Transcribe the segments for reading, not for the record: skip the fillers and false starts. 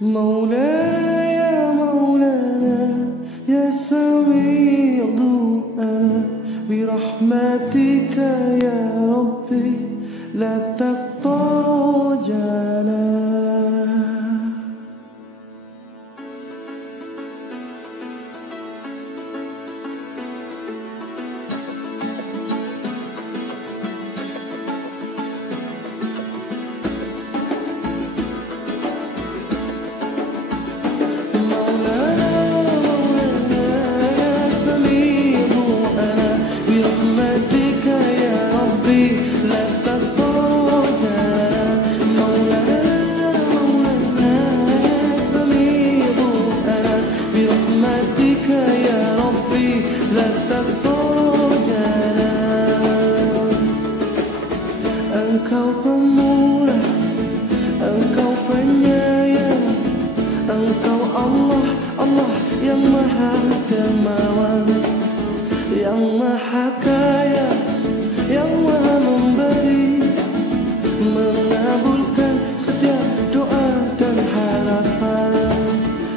مولانا يا مولانا يا سميع دعانا برحمتك يا ربي لا تقطع رجانا. Engkau pemurah, Engkau penyayang, Engkau Allah, Allah yang maha dermawan, yang maha kaya, yang maha memberi, mengabulkan setiap doa dan harapan.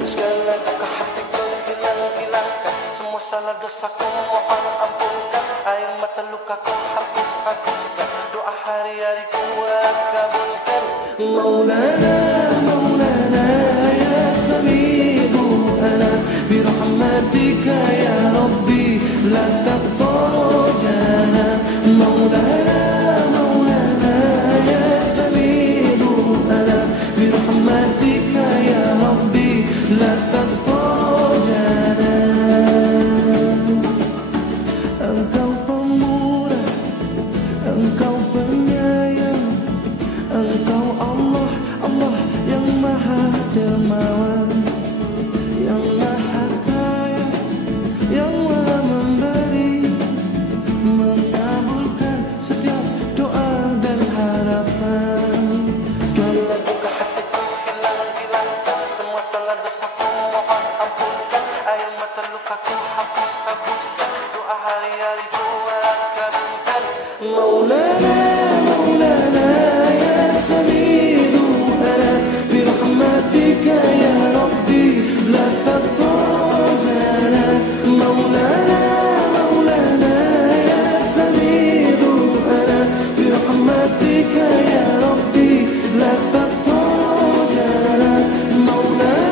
Segala duka hatiku hilang-hilangkan, semua salah dosaku mohon ampunkan, air mata lukaku hapus-hapuskan, doa hari-hari ku kabulkan. Maulana, Maulana ya sami'u ana birahmatika ya Rabbi la taqtajana. Maulana, Maulana ya sami'u ana birahmatika ya Rabbi la taqtajana. Engkau pemurah, Engkau penyayang, Engkau Allah, Allah yang maha dermawan, yang maha kaya, yang maha memberi, mengabulkan setiap doa dan harapan. Segala duka hatiku hilang-hilangkan, semua salah dosaku mohon ampunkan, air mata lukaku hapus-hapuskan, doa hari-hari ku kabulkan. Maulana, Maulana ya sami'u ana birahmatika ya Rabbi la taqtajana. Maulana, Maulana ya sami'u ana birahmatika ya Rabbi la taqtajana. Maulana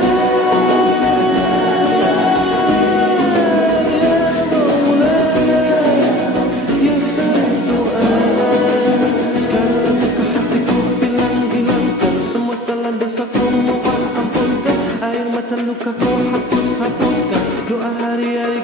dosaku mohon ampunkan, air mata lukaku hapus-hapuskan, doa hari-hari